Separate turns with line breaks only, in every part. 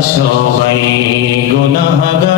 সবাই গুনাহগার।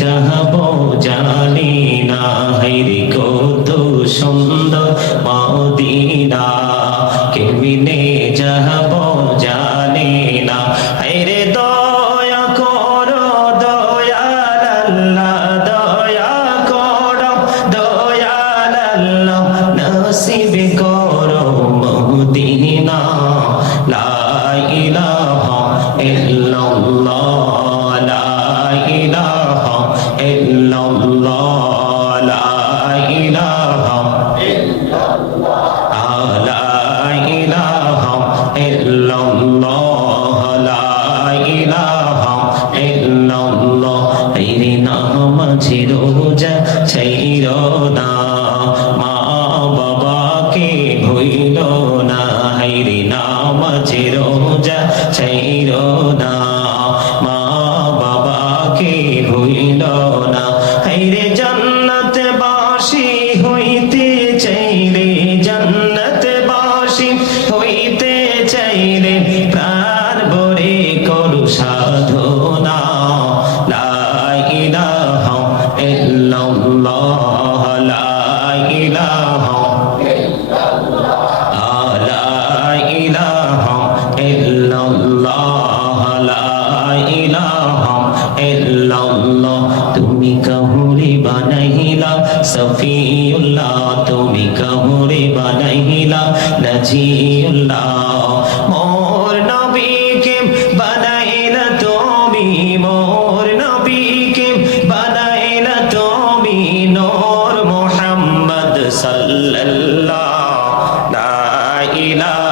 যাহব জানি না হেরি কত সুন্দর মদিনা। কেমিনে না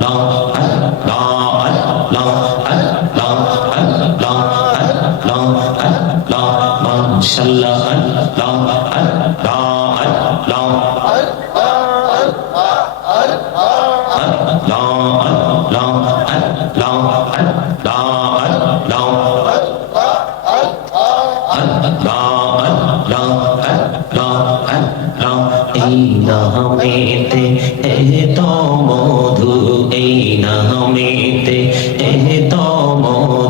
当 নামেতে এত মধু এই নামেতে এত মধু।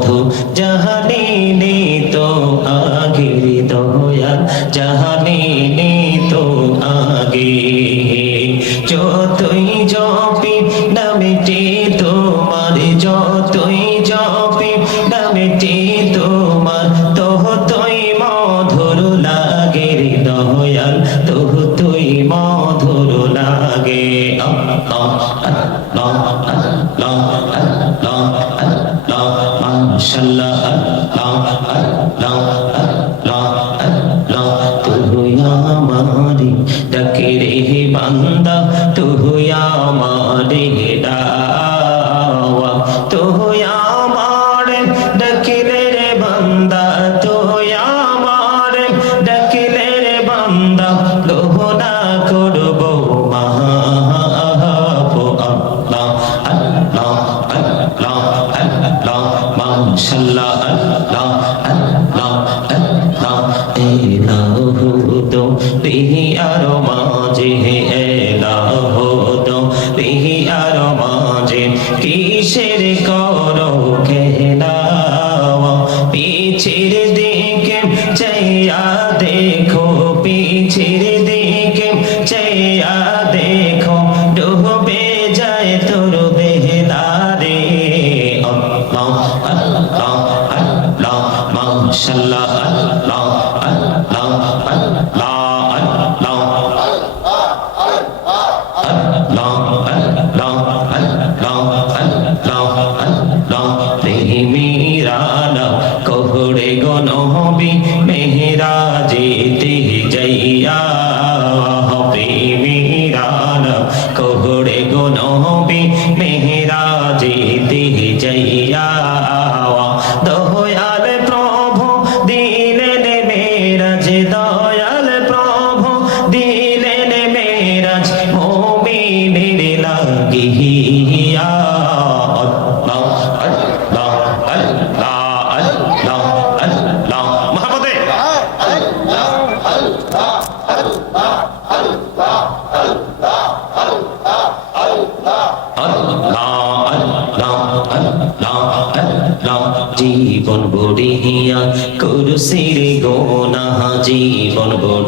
No a hobby.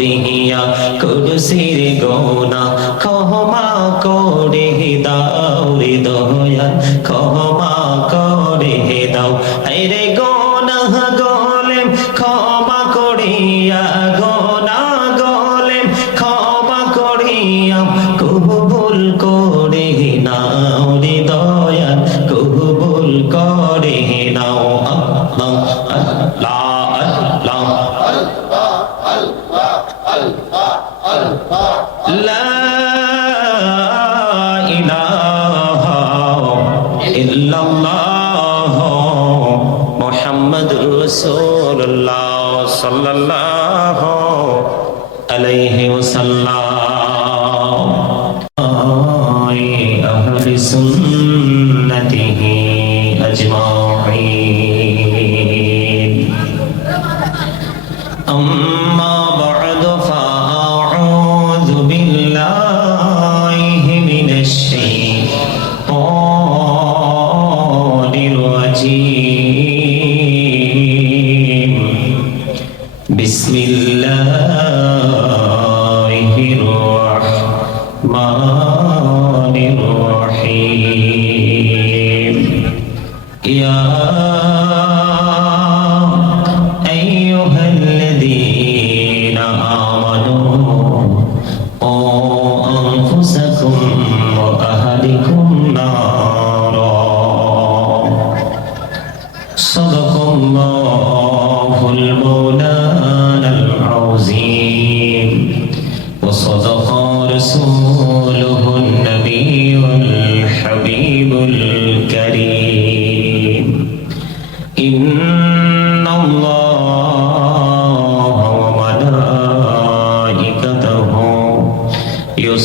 করিয়া কুরসির গোনা ক্ষমা করে দাও রে দয়া ক্ষমা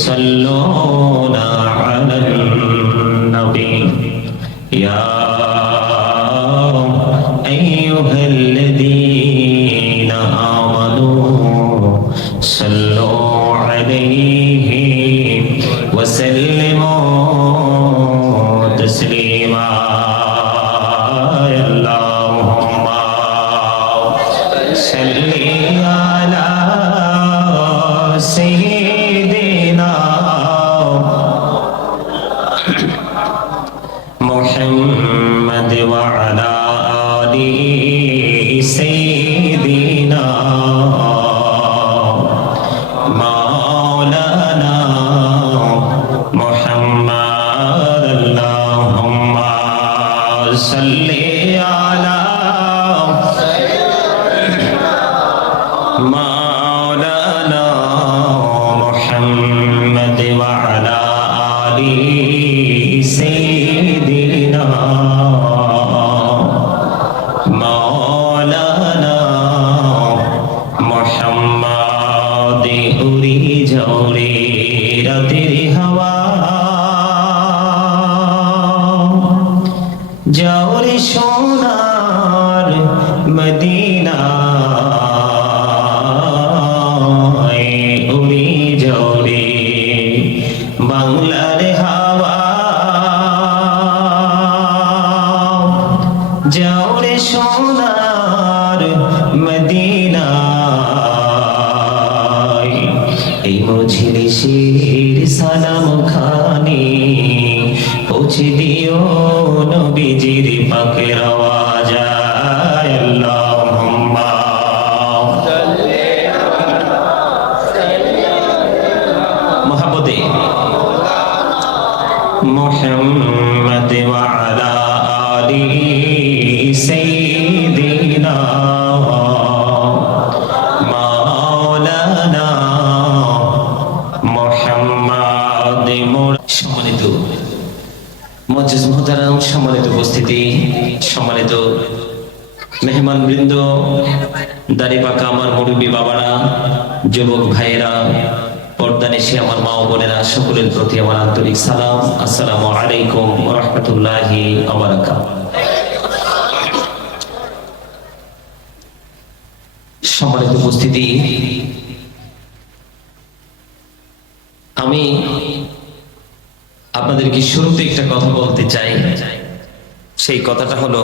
sallallahu দিও নবীজির পাকের আওয়াজ আল্লাহুম্মা যুবক ভাইয়েরা, পর্দা নিশে আমার মা বোনেরা, সকলের প্রতি আমার আন্তরিক সালাম। আসসালামু আলাইকুম রহমতুল্লাহি সম্মানিত উপস্থিতি, আমি আপনাদেরকে শুরুতে একটা কথা বলতে চাই। সেই কথাটা হলো,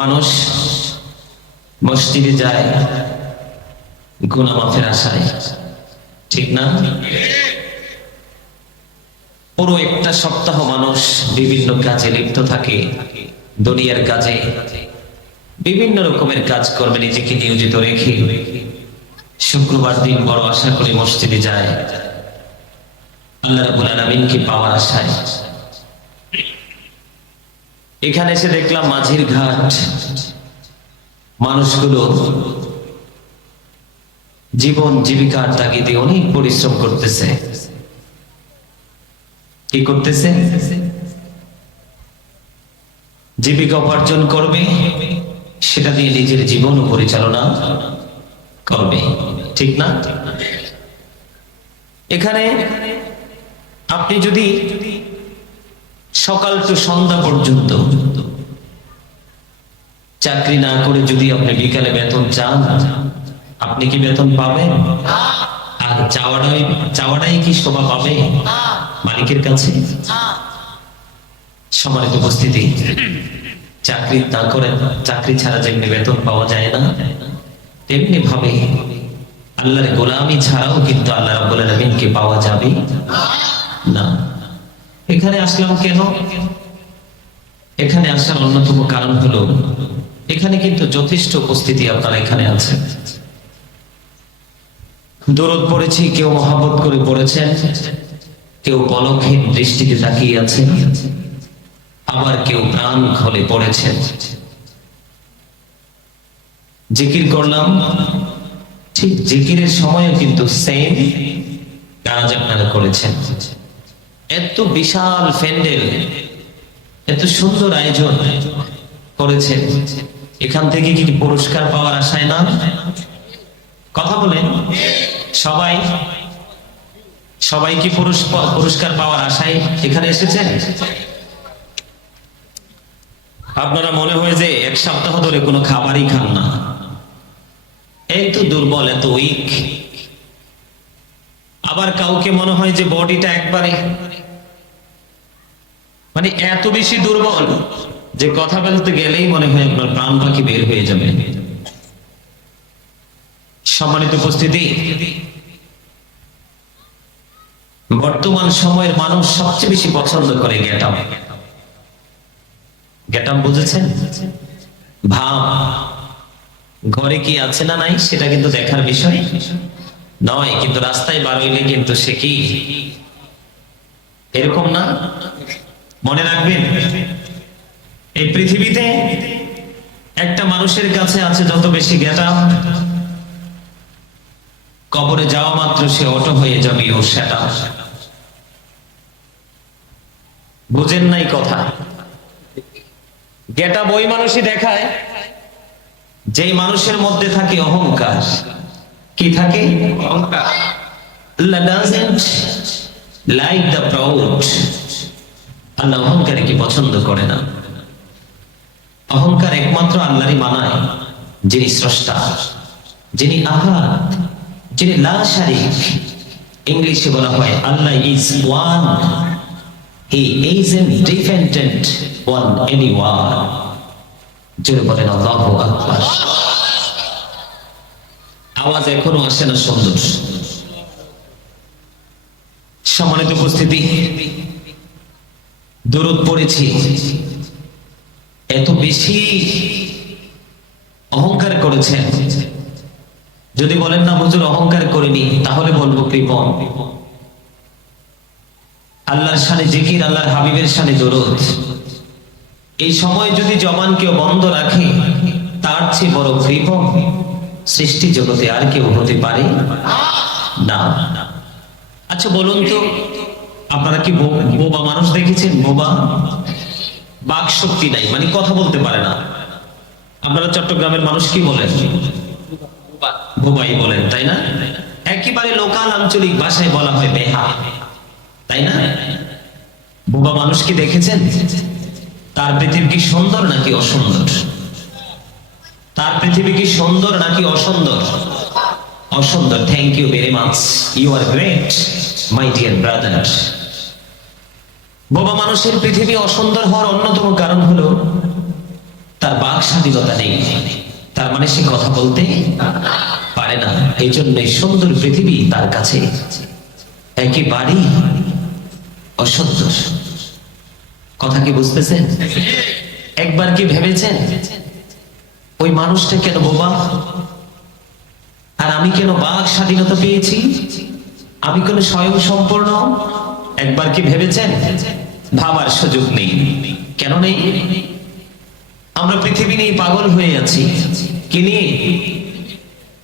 মানুষ মসজিদে যায় গুনা মাফের আশায়। ঠিক না? পুরো একটা সপ্তাহ মানুষ বিভিন্ন কাজে লিপ্ত থাকে, দুনিয়ার কাজে। বিভিন্ন রকমের কাজ করবে নিজেকে নিয়োজিত রেখে শুক্রবার দিন বড় আশা করে মসজিদে যায়। আল্লাহ পাওয়ার আশায়। এখানে এসে দেখলাম মাঝির ঘাট। মানুষগুলো জীবন জীবিকার তাগিদে অনেক পরিশ্রম করতেছে। কি করতেছে? জীবিকা উপার্জন করবে, সেটা দিয়ে নিজের জীবন পরিচালনা করবে। ঠিক না? এখানে আপনি যদি সকাল টু সন্ধ্যা পর্যন্ত চাকরি না করে যদি আপনি বিকালে বেতন চান আপনি কি বেতন পাবেন? আর চাওয়াটাই চাওয়াটাই কি শোভা পাবে? মালিকের কাছে? সম্মানিত উপস্থিতি, চাকরি না করে, চাকরি ছাড়া যেমনি বেতন পাওয়া যায় না তেমনি ভাবে আল্লাহর গোলামি ছাড়াও কিন্তু আল্লাহ রাব্বুল আলামিনকে পাওয়া যাবে? না। এখানে আসলাম কেন? এখানে আসার অন্যতম কারণ হলো, এখানে কিন্তু যথেষ্ট উপস্থিতি আপনারা এখানে আছেন। দরদ পড়েছি, কেউ মহাবত করে পড়েছেন কেউ পলকহীন দৃষ্টিতে তাকিয়ে আছেন আবার কেউ প্রাণ খলে পড়েছেন জিকির করলাম, ঠিক জিকিরের সময়ও কিন্তু সেম কাজ আপনারা করেছেন। এত বিশাল ফ্যান্ডেল এত সুন্দর আয়োজন করেছেন, এখান থেকে কি পুরস্কার পাওয়ার আশায় না? কথা বলেন সবাই সবাই কি পুরস্কার পাওয়ার আশায় এখানে এসেছেন আপনারা মনে হয় যে এক সপ্তাহ ধরে কোনো খাবারই খান না। এই তো দুর্বল, এত উইক আবার কাউকে মনে হয় যে বডিটা একবারে মানে এত বেশি দুর্বল যে কথা বলতে গেলেই মনে হয় আপনার প্রাণ পাখি বের হয়ে যাবে। সম্মানিত উপস্থিতি। বর্তমান সময়ের মানুষ সবচেয়ে বেশি পছন্দ করে গেটাম গেটাম বুঝেছেন? ভাব, ঘরে কি আছে না নাই সেটা কিন্তু দেখার বিষয়। নয়, কিন্তু রাস্তায় বার হইলে কিন্তু সে কি? এরকম না? মনে রাখবেন, এই পৃথিবীতে একটা মানুষের কাছে আছে যত বেশি জ্ঞাতাম কবরে যাওয়া মাত্র সে অটো হয়ে যাবে ও সেটা। বুঝেন নাই কথা। গেটা বই মানুষই দেখায় যেই মানুষের মধ্যে থাকে অহংকার। কি থাকে?
অহংকার.
আল্লাহ অহংকারীকে পছন্দ করে না। অহংকার একমাত্র আল্লাহরই মানায় যিনি স্রষ্টা যিনি আহাদ যিনি লা শারিক ইংলিশে বলা হয় Allah is one. He is independent one anyone. জোরে বলেন, আল্লাহু আকবার। আওয়াজ এখনও আসে না সুন্দর। সম্মানিত উপস্থিতি, দরুদ পড়েছি। এত বেশি অহংকার করেছেন। যদি বলেন না, হুজুর, অহংকার করিনি, তাহলে বলব কৃপন আল্লাহর সানে জিকির, আল্লাহর হাবিবের সানে দরুদ। এই সময় যদি জবান কেউ বন্ধ রাখে, তার চেয়ে বড় কৃপন সৃষ্টি জগতে আর কেউ হতে পারে না। আচ্ছা বলুন তো, আপনারা কি বোবা মানুষ দেখেছেন? বোবা? বাক শক্তি নাই মানে কথা বলতে পারে না। আপনারা চট্টগ্রামের মানুষ কি বলেন? বোবাই বলেন, তাই না? একেবারে লোকাল আঞ্চলিক ভাষায় বলা হয় বেহা, তাই না? বোবা মানুষ কি দেখেছেন? তার পৃথিবী কি সুন্দর নাকি অসুন্দর? তার পৃথিবী কি সুন্দর নাকি অসুন্দর? অসুন্দর thank you very much you are great my dear brother বোবা মানুষের পৃথিবী অসুন্দর হওয়ার অন্যতম কারণ হলো তার বাক স্বাধীনতা নেই। তার মানে সে কথা বলতে পারে না। এই জন্য সুন্দর পৃথিবী তার কাছে একেবারেই অসুন্দর কথা কি বুঝতেছেন? একবার কি ভেবেছেন? ওই মানুষটা কেন বোবা? আর আমি কেন বাক স্বাধীনতা পেয়েছি? আমি কেন স্বয়ং সম্পূর্ণ? একবার কি ভেবেছেন? ভাবার সুযোগ নেই। কেন নেই? আমরা পৃথিবী নিয়ে পাগল হয়ে আছি। কি নিয়ে?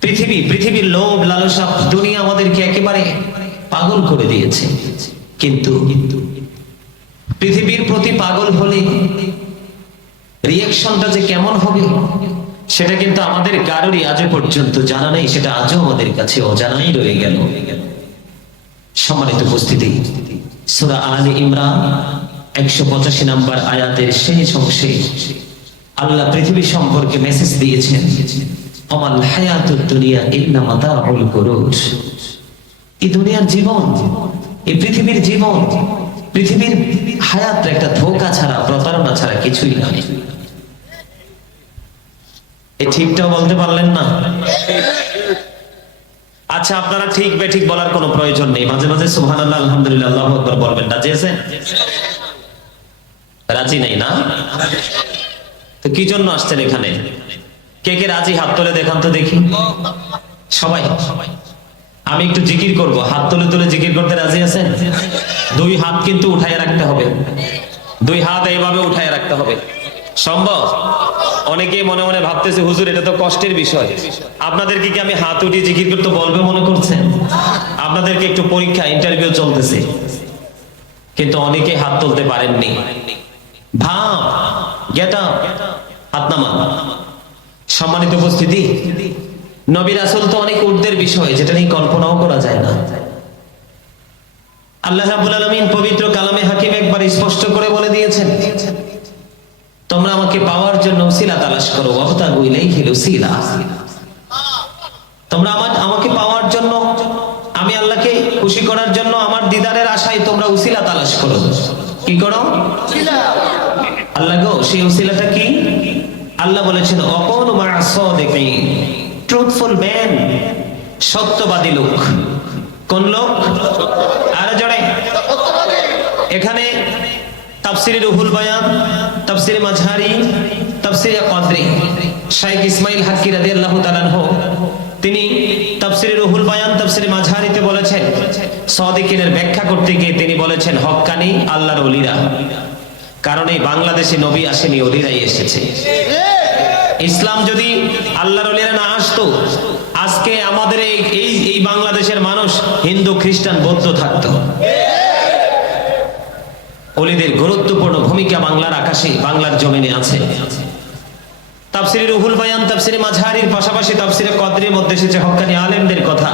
পৃথিবী, পৃথিবীর লোভ, লালসা দুনিয়া আমাদেরকে একেবারে পাগল করে দিয়েছে। কিন্তু পৃথিবীর প্রতি পাগল হলে রিয়াকশনটা যে কেমন হবে, সেটা কিন্তু আমাদের কারোরই আজও পর্যন্ত জানা নেই, সেটা আজও আমাদের কাছে অজানাই রয়ে গেল। সম্মানিত উপস্থিতি, সুরা আলী ইমরান একশো পঁচাশি নাম্বার আয়াতের শেষ অংশে আল্লাহ পৃথিবী সম্পর্কে মেসেজ দিয়েছেন অমাল হায়াতুদ দুনিয়া ইল্লা মাতাউল গুরুর এই দুনিয়ার জীবন, এই পৃথিবীর জীবন, পৃথিবীর হায়াত একটা ধোকা ছাড়া, প্রতারণা ছাড়া কিছুই নয় এই ঠিকটাও বলতে পারলেন না? আচ্ছা আপনারা ঠিক বে ঠিক বলার কোনো প্রয়োজন নেই। মাঝে মাঝে সুবহানাল্লাহ, আলহামদুলিল্লাহ, আল্লাহু আকবার বলবেন। রাজি আছেন রাজি নেই না? তো কি জন্য আসছেন এখানে? কে কে রাজি? হাত তুলে দেখান তো দেখি। সবাই। আমি একটু জিকির করব। হাত তুলে তুলে জিকির করতে রাজি আছেন? দুই হাত কিন্তু উঠায় রাখতে হবে। দুই হাত এইভাবে উঠায় রাখতে হবে। সম্ভব? অনেকে মনে মনে ভাবতেছে, হুজুর, এটা তো কষ্টের বিষয়। আপনাদেরকে কি আমি হাত উঠিয়ে জিকির করতে বলবে মনে করছেন? আপনাদেরকে একটু পরীক্ষা, ইন্টারভিউ চলতেছে। কিন্তু অনেকে হাত তুলতে পারেননি। ভাব গেট নামান সম্মানিত উপস্থিতি, নবী রাসূল তো অনেক ঊর্ধ্বের বিষয়, যেটা নিয়ে কল্পনাও করা যায় না। আল্লাহ পবিত্র কালামে হাকিম একবার স্পষ্ট করে বলে দিয়েছেন, তোমরা আমাকে পাওয়ার জন্য উসিলা তালাশ করো, ওয়াবতাগু ইলাইহিল উসিলা। তোমরা আমার আমাকে পাওয়ার জন্য, আমি আল্লাহকে খুশি করার জন্য আমার দিদারের আশায় তোমরা উসিলা তালাশ করো। কি করো? আল্লাহ গো, সেই উসিলাটা কি? আল্লাহ বলেছেন অকন সাদিকিন। ট্রুথফুল ম্যান সত্যবাদী লোক। কোন লোক? আর জড়ে এখানে তাফসিরে রুহুল বায়ান, তাফসিরে মাঝহারি তাফসিরে কদরি। শাইখ ইসমাইল হাক্কি রাদিয়াল্লাহু তাআলা আনহু, তিনি তাফসিরে রুহুল বায়ান তাফসিরে মাঝহারিতে বলেছেন, সাদিকিনের ব্যাখ্যা করতে গিয়ে তিনি বলেছেন হক্কানি আল্লাহর ওলিরা কারণ এই বাংলাদেশে নবী আসেনি ওলিরাই এসেছে। ইসলাম যদি আল্লাহর ওলিরা না আসতো, আজকে আমাদের এই এই এই বাংলাদেশের মানুষ হিন্দু, খ্রিস্টান, বৌদ্ধ থাকতো। অলিদের গুরুত্বপূর্ণ ভূমিকা বাংলার আকাশে, বাংলার জমিনে আছে। তাফসিরে রুহুল বায়ান, তাফসিরে মাঝহারির পাশাপাশি তাফসিরে কদরের মধ্যে এসেছে হক্কানি আলেমদের কথা।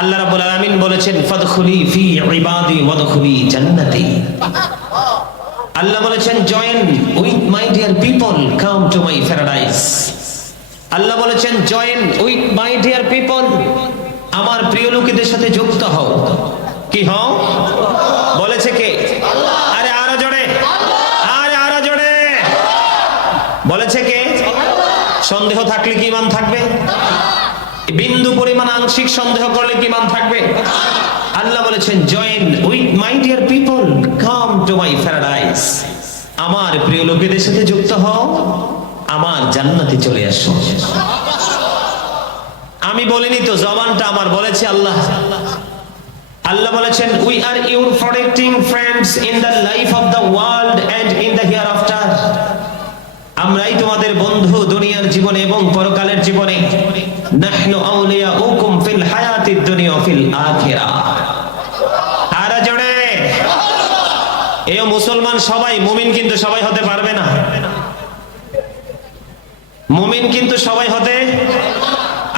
আল্লাহ রাব্বুল আলামিন বলেছেন, ফাদখুলি ফি ইবাদি ওয়াদখুলি জান্নাতি। আল্লাহ বলেছেন join with my dear people come to my paradise আল্লাহ বলেছেন join with my dear people আমার প্রিয় লোকেদের সাথে যুক্ত হও। কি হও বলেছে কে আরে আরও জোরে আরে আরও জোরে বলেছে কে সন্দেহ থাকলে কি ইমান থাকবে? বিন্দু পরিমাণ আংশিক সন্দেহ করলে কি মান থাকবে? আল্লাহ বলেছেন join with my dear people come to my paradise আমার প্রিয় লোকেদের সাথে যুক্ত হও, আমার জান্নাতে চলে আসো। আমি বলিনি তো, জবানটা আমার বলেছে আল্লাহ। আল্লাহ বলেছেন we are your protecting friends in the life of the world and in the hereafter আমরাই তোমাদের বন্ধু দুনিয়ার জীবনে এবং পরকালের জীবনে। নাহনু আউলিয়াউকুম ফিল হায়াতিদ দুনিয়া ফিল আখিরাহ আর জোরে এও মুসলমান সবাই, মুমিন কিন্তু সবাই হতে পারবে না। মুমিন কিন্তু সবাই হতে,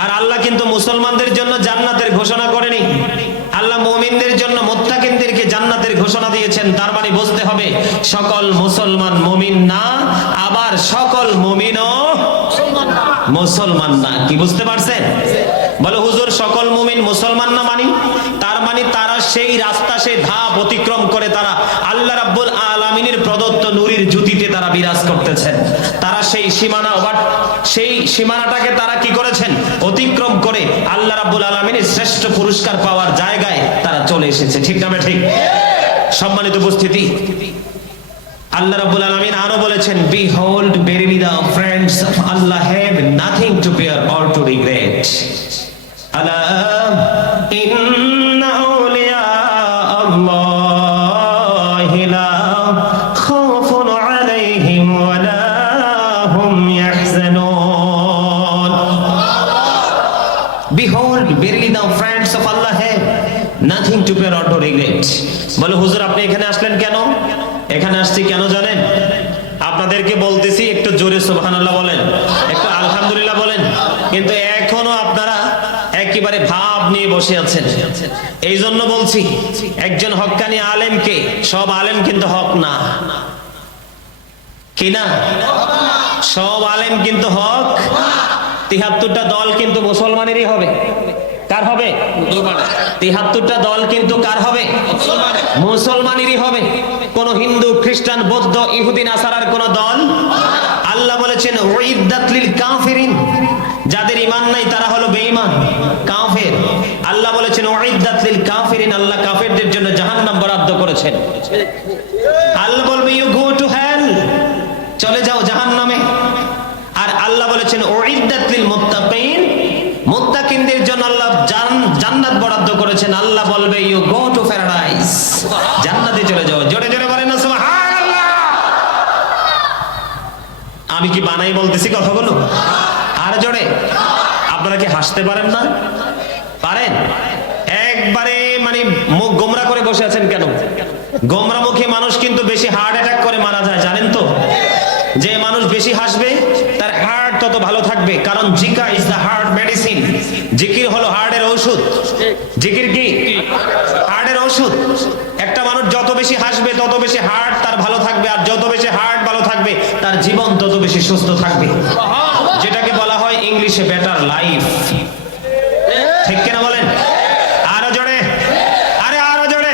আর আল্লাহ কিন্তু মুসলমানদের জন্য জান্নাতের ঘোষণা করেনি। আল্লাহ মুমিনদের জন্য মুত্তাকিনদেরকে জান্নাতের ঘোষণা দিয়েছেন। তার মানে বুঝতে হবে, সকল মুসলমান মুমিন না, আবার সকল মুমিনও মুসলমান না, কি বুঝতে পারছেন? বলে, হুজুর, সকল মুমিন মুসলমান না মানি? তার মানে তারা সেই রাস্তা, সেই ধাপ অতিক্রম করে তারা আল্লাহ রাব্বুল আলামিনের প্রদত্ত নূরের জ্যোতিতে তারা বিরাজ করতেছেন। তারা সেই সীমানা ওভার, সেই সীমানাটাকে তারা কি করেছেন? অতিক্রম করে আল্লাহ রাব্বুল আলামিনের শ্রেষ্ঠ পুরস্কার পাওয়ার জায়গায় তারা চলে এসেছে। ঠিক না ঠিক? সম্মানিত উপস্থিতি আল্লাহ রাব্বুল আলামিন আরও বলেছেন behold verily the friends of Allah have nothing to fear or to regret আলা ইন্না বসে আছেন। এই জন্য বলছি, একজন হকানি আলেমকে, সব আলেম কিন্তু হক না। কি না? সব আলেম কিন্তু হক তিহাত্তরটা দল কিন্তু মুসলমানেরই হবে। কার হবে? তিহাত্তরটা দল কিন্তু কার হবে? মুসলমানেরই হবে। কোন হিন্দু, খ্রিস্টান, বৌদ্ধ ইহুদিন আসারার কোন দল আল্লাহ বলেছেন যাদের ঈমান নাই, তারা হলো বেঈমান। আল্লাহ বলেছেন লিল কাফিরিন, আল্লাহ কাফেরদের জন্য জাহান্নাম বরাদ্দ করেছেন। আল্লাহ বলবে ইউ গো টু হেল চলে যাও জাহান্নামে। আর আল্লাহ বলেছেন লিল মুত্তাকিন, মুত্তাকিনদের জন্য আল্লাহ জান্নাত বরাদ্দ করেছেন। আল্লাহ বলবে ইউ গো টু প্যারাডাইস জান্নাতে চলে যাও। জোরে জোরে বলেন না, সুবহানাল্লাহ। আমি কি বানাই বলতেছি কথাগুলো? আর জোরে, আপনারা কি হাসতে পারেন না? মুখ গোমরা করে বসে আছেন কেন? গোমরামুখী মানুষ কিন্তু বেশি হার্ট অ্যাটাক করে মারা যায়, জানেন তো? যে মানুষ বেশি হাসবে, তার হার্ট তত ভালো থাকবে। কারণ জিকা ইজ দ্য হার্ট মেডিসিন জিকির হলো হার্টের ঔষধ। জিকির কি? হার্টের ওষুধ একটা মানুষ যত বেশি হাসবে, তত বেশি হার্ট তার ভালো থাকবে। আর যত বেশি হার্ট ভালো থাকবে, তার জীবন তত বেশি সুস্থ থাকবে। যেটাকে বলা হয় ইংলিশে বেটার লাইফ ঠিক কিনা বলেন আরও জোরে আরে আরও জোরে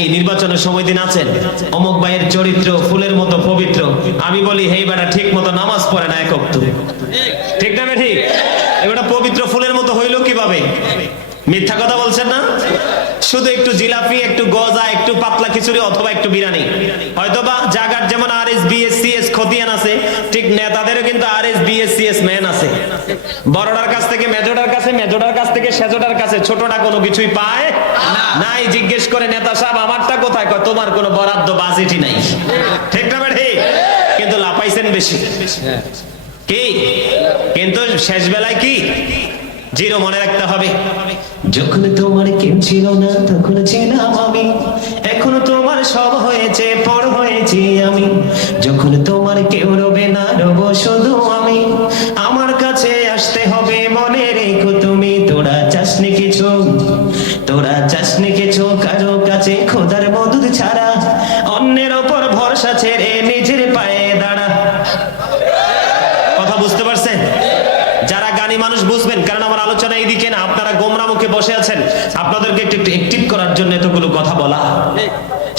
এই নির্বাচনের সময় দিন আছেন। অমুক ভাইয়ের চরিত্র, ফুলের মতো পবিত্র। আমি বলি, হেই বেটা, ঠিক মতো নামাজ পড়ে না একক ঠিক না ঠিক এবারটা পবিত্র ফুলের মতো হইল কীভাবে? মিথ্যা কথা বলছেন না? শুধু একটু জিলাপি, একটু গজা, একটু পাতলা খিচুড়ি অথবা একটু বিরিয়ানি। হয়তোবা জাগার যেমন আর এস বিএসসিএস খতিয়ান আছে, ঠিক নেতাদেরও কিন্তু আর এস বিএসসিএস ম্যান আছে। বড়টার কাছ থেকে মেজোটার কাছে, মেজোটার কাছ থেকে সেজোটার কাছে, ছোটটা কোনো কিছুই পায় নাই। জিজ্ঞেস করে, নেতা সাহেব, আমারটা কোথায়? কয়, তোমার কোনো বরাদ্দ বাজেটই নাই। ঠিক না ঠিক কিন্তু লাপাইছেন বেশি। কি? কিন্তু শেষ বেলায় কি? জিরো মনে রাখতে হবে। যখন তোমার কেউ ছিল না, তখন ছিলাম আমি। এখন তোমার সব হয়েছে, পর হয়েছি আমি। যখন তোমার কেউ রবে না, রব শুধু আমি। আমার কাছে আসতে হবে, মনে রেখো তুমি। তোরা চাষনি কিছু, তোরা চাষনি কিছু, কারও কাছে খোদার মদুদ ছাড়া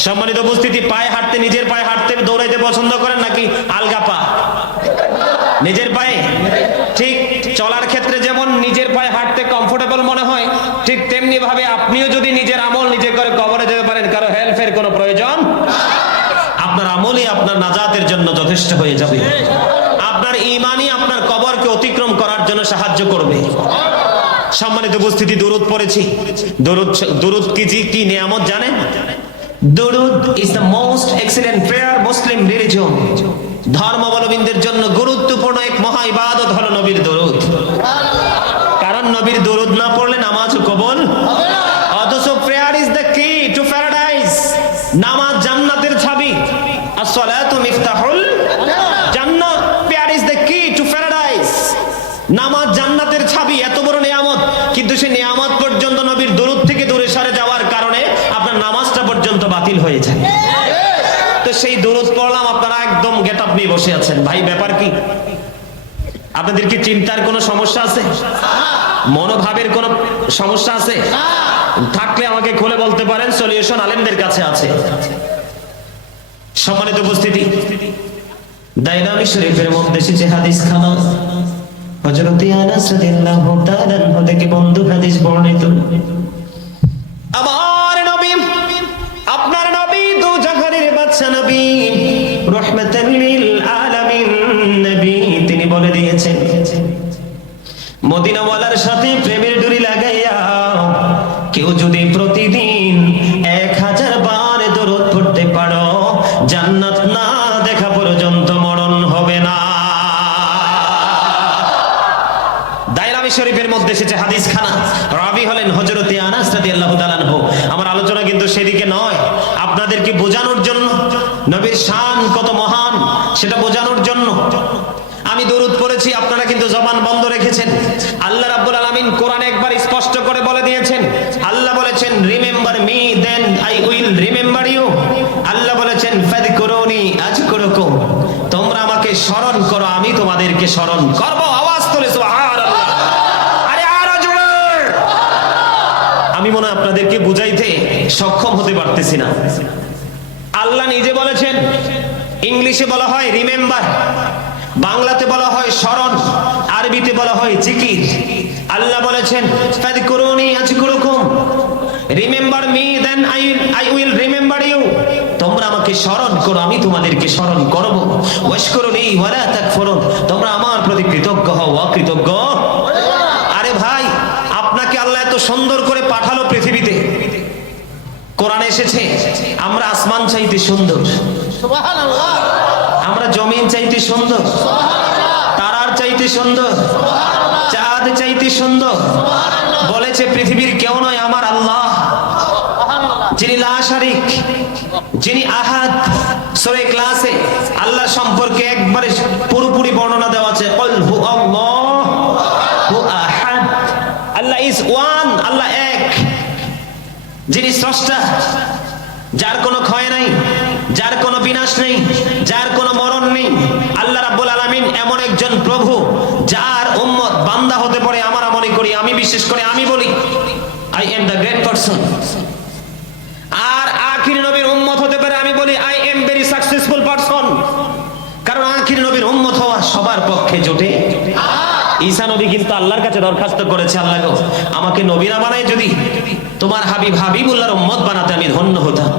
সম্মানিত উপস্থিতি, পায়ে হাঁটতে, নিজের পায়ে হাঁটতে দৌড়াইতে পছন্দ করেন নাকি আলগা পা? নিজের পায়ে? ঠিক চলার ক্ষেত্রে যেমন নিজের পায়ে হাঁটতে কমফোর্টেবল মনে হয়, ঠিক তেমনি ভাবে আপনিও যদি নিজের আমল নিজে করে কবরে যেতে পারেন, কারও হেল্পের কোনো প্রয়োজন? আপনার আমলই আপনার নাজাতের জন্য যথেষ্ট হয়ে যাবে। আপনার ইমানই আপনার কবরকে অতিক্রম করার জন্য সাহায্য করবে। সম্মানিত উপস্থিতি, দরুদ পড়েছি। দরুদ দরুদ কি কি নিয়ামত জানেন? দরুদ is the most excellent prayer Muslim religion ধর্মাবলম্বীদের জন্য গুরুত্বপূর্ণ এক মহা ইবাদত হলো নবীর দরুদ। কারণ নবীর দরুদ না পড়লে নামাজ কবল অথচ prayer is the key to paradise নামাজ জান্নাতের চাবি as-salatu মিফতাহুল জান্নাত prayer is the key to paradise নামাজ জান্নাতের চাবি এত বড় নিয়ামত কিন্তু সেই নিয়ামত পর্যন্ত নবীর দরুদ থেকে দূরে সরে যাওয়ার কারণে আপনার নামাজটা পর্যন্ত বাতিল হয়ে যায় তো সেই দরুদ পড়লাম আপনারা একদম গেট আপ নিয়ে বসে আছেন। ভাই, ব্যাপার কি? আপনাদের কি চিন্তার কোনো সমস্যা আছে? মনোভাবের কোনো সমস্যা আছে? থাকলে আমাকে খুলে বলতে পারেন সলিউশন আলেমদের কাছে আছে। সম্মানিত উপস্থিতি দাইনামি শরীফের মধ্যে এসেছে হাদিস খানা হযরত আনাস রাদিয়াল্লাহু তাআলা থেকে বন্ধু হাদিস বর্ণিত। আমার নবী, আপনার নবী দু জাহানের বাদশা নবী। মদিনাওয়ালার সাথে প্রেমের ডুরি লাগাইয়া, কেউ যদি প্রতিদিন এক হাজার বার দরদ পড়তে পারো, জান্নাত না দেখা পর্যন্ত মরণ হবে না। দায়রামি শরীফের মধ্যে এসেছে হাদিস খানা রাবি হলেন হজরতে আনাস রাদিয়াল্লাহু তাআলা আনহু। আমার আলোচনা কিন্তু সেদিকে নয়, আপনাদেরকে বোঝানোর জন্য। নবীর শান কত মহান, সেটা বোঝানোর জন্য আমি দরুদ পড়েছি আপনারা কিন্তু জবান বন্ধ রেখেছেন আল্লাহ রাব্বুল আলামিন কোরআনে একবার স্পষ্ট করে বলে দিয়েছেন আল্লাহ বলেছেন remember me then I will remember you Allah বলেছেন ফাযকুরুনি আযকুরুকুম তোমরা আমাকে স্মরণ করো আমি তোমাদেরকে স্মরণ করব। আওয়াজ তোলে আমি মনে আপনাদেরকে বুঝাইতে সক্ষম হতে পারতেছি না। আল্লাহ নিজে বলেছেন, ইংলিশে বলা হয় রিমেম্বার, বাংলাতে বলা হয় স্মরণ, আরবিতে বলা হয় জিকির। আল্লাহ বলেছেন remember me, then I I will remember you. আমাকে স্মরণ করো আমি তোমাদেরকে স্মরণ করব। ওয়াশকুরুনি ওয়ালা তাকফুরুন তোমরা আমার প্রতি কৃতজ্ঞ হও অকৃতজ্ঞ। আরে ভাই আপনাকে আল্লাহ এত সুন্দর করে পাঠালো পৃথিবীতে। কোরআনে এসেছে আমরা আসমান চাইতে সুন্দর। আমরা জমিন চাইতে সুন্দর। তারার চাইতে সুন্দর। চাঁদ চাইতে সুন্দর। বলেছে পৃথিবীর কেউ নয় আমার আল্লাহ। যিনি লা শারিক, যিনি আহাদ, সূরা ক্লাসে আল্লাহ সম্পর্কে একবারে পুরোপুরি বর্ণনা দেওয়া আছে। আল্লাহ ইজ ওয়ান আল্লাহ এক। যিনি স্রষ্টা, যার কোনো ক্ষয় নাই, যার কোনো বিনাশ নেই, যার কোনো মরণ নেই। আল্লাহ রাব্বুল আলামিন এমন একজন প্রভু, যার উম্মত বান্দা হতে পারে আমরা মনে করি, আমি বিশেষ করে আমি বলি। I am the great person আর আখির নবীর উম্মত হতে পারে আমি বলি I am very successful person কারণ আখির নবীর উম্মত সবার পক্ষে জোটে। ঈসা নবী কিন্তু আল্লাহর কাছে দরখাস্ত করেছে, আল্লাহ গো, আমাকে নবীরা বানায় যদি তোমার হাবিব হাবিবুল্লাহর উম্মত বানাতে আমি ধন্য হতাম।